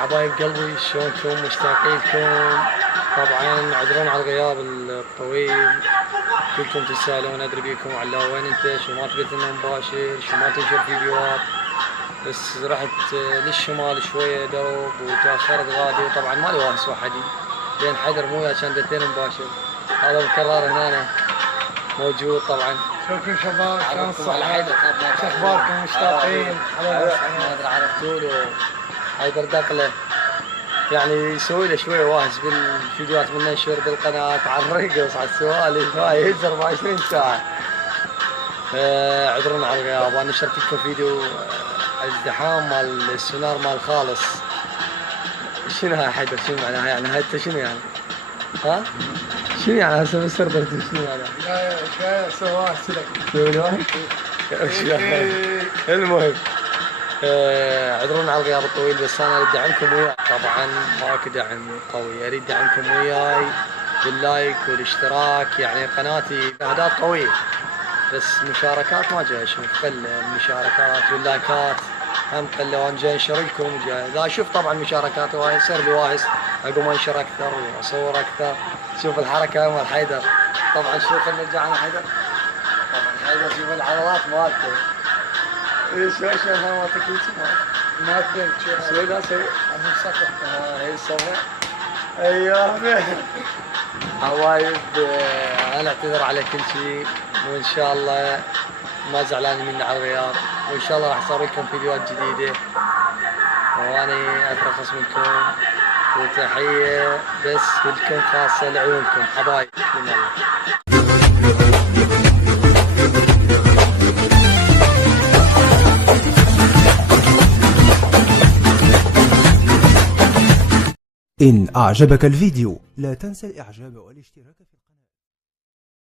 حبايب قلبي شلونكم؟ مشتاق لكم. طبعا عذرون على الغياب الطويل، كلكم تسألون ادري بيكم على وين انت، شو ما تبث لنا مباشر، شو ما تنشر فيديوهات. بس رحت للشمال شويه دوب وتاخرت غادي، وطبعا مالي واهس وحدي لان حيدر مو ويا كان دثين مباشر. هذا مكرر هنا موجود طبعا. شكرا شباب، شلون على حيدر، شو اخباركم؟ مشتاقين. ما ادري عرفتوا له حيدر دقله، يعني يسوي له شويه واهس بالفيديوهات من نشر بالقناه على الرقص على السوالف، هاي يهز 24 ساعه. عذرنا على الغياب. انا نشرت لكم فيديو ازدحام مال السونار مال خالص. شنو هاي حيدر؟ شنو معناها يعني؟ هاي انت شنو يعني؟ ها؟ شنو يعني هسه بالسردة شنو يعني؟ شوية سواها سلك. المهم عذرونا على الغياب الطويل، بس انا اريد دعمكم وياي. طبعا ماكو دعم قوي، اريد دعمكم وياي باللايك والاشتراك. يعني قناتي اعداد قويه بس مشاركات ما جاي، اشوف قله المشاركات واللايكات هم قله، وانا جاي انشر لكم. اذا اشوف طبعا مشاركات وايد يصير لي واهس، اقوم انشر اكثر واصور اكثر. شوف الحركه مال حيدر، طبعا شوف نرجع على حيدر. طبعا حيدر شوف العضلات مالته. ايش شلون ما تكلم ما تبين سوي ذا سوي عشان صفح. هي الصفحه. ايوه حوايب، انا اعتذر على كل شيء، وان شاء الله ما زعلان مني على الغياب، وان شاء الله راح اسوي لكم فيديوهات جديده، واني اترخص منكم. وتحيه بس لكم خاصه لعيونكم حبايب من الله. إن أعجبك الفيديو لا تنسى الإعجاب والاشتراك في